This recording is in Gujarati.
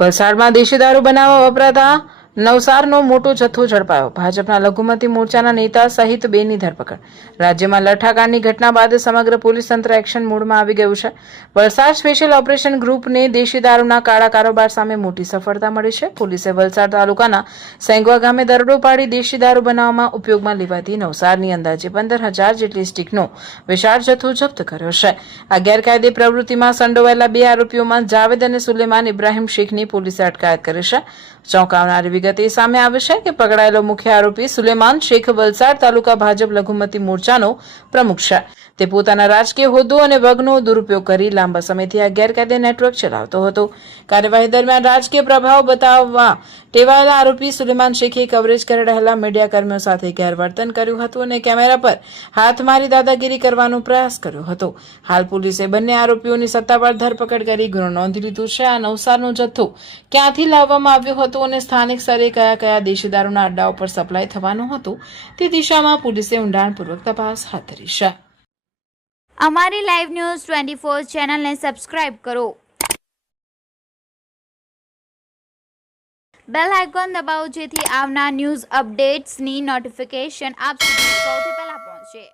વલસાડમાં દેશી દારૂ બનાવવા વપરાતા નવસારનો મોટો જથ્થો ઝડપાયો. ભાજપના લઘુમતી મોરચાના નેતા સહિત 2 ની ધરપકડ. રાજ્યમાં લઠ્ઠાકાંડની ઘટના બાદ સમગ્ર પોલીસ તંત્ર એક્શન મોડમાં આવી ગયું છે. વલસાડ સ્પેશિયલ ઓપરેશન ગ્રુપને દેશી દારૂના કાળા કારોબાર સામે મોટી સફળતા મળી છે. પોલીસે વલસાડ તાલુકાના સેંગવા ગામે દરોડો પાડી દેશી દારૂ બનાવવામાં ઉપયોગમાં લેવાતી નવસારની અંદાજે 15,000 જેટલી સ્ટીકનો વિશાળ જથ્થો જપ્ત કર્યો છે. આ ગેરકાયદે પ્રવૃત્તિમાં સંડોવાયેલા 2 આરોપીઓમાં જાવેદ અને સુલેમાન ઇબ્રાહીમ શેખની પોલીસે અટકાયત કરી છે. ચોંકાવનારી વિગત એ સામે આવે છે કે પકડાયેલો મુખ્ય આરોપી સુલેમાન શેખ વલસાડ તાલુકા ભાજપ લઘુમતી મોરચાનો પ્રમુખ છે. તે પોતાના રાજકીય હોદ્દો અને વગનો દુરુપયોગ કરી લાંબા સમયથી આ ગેરકાયદે નેટવર્ક ચલાવતો હતો. કાર્યવાહી દરમિયાન રાજકીય પ્રભાવ બતાવવા ટેવાયેલા આરોપી સુલેમાન શેખે કવરેજ કરી રહેલા મીડિયાકર્મીઓ સાથે ગેરવર્તન કર્યું હતું અને કેમેરા પર હાથ મારી દાદાગીરી કરવાનો પ્રયાસ કર્યો હતો. હાલ પોલીસે બંને આરોપીઓની સત્તાવાર ધરપકડ કરી ગુનો નોંધી લીધો છે. આ નવસારનો જથ્થો ક્યાંથી લાવવામાં આવ્યો હતો અને સ્થાનિક સ્તરે કયા કયા દેશી દારૂના અડ્ડાઓ પર સપ્લાય થવાનો હતો તે દિશામાં પોલીસે ઊંડાણપૂર્વક તપાસ હાથ ધરી છે. અમારી લાઈવ ન્યૂઝ 24 ચેનલને સબસ્ક્રાઇબ કરો. બેલ આઇકોન દબાવો જેથી આવનાર ન્યૂઝ અપડેટ્સની નોટિફિકેશન આપ સુધી સૌથી પહેલા પહોંચે.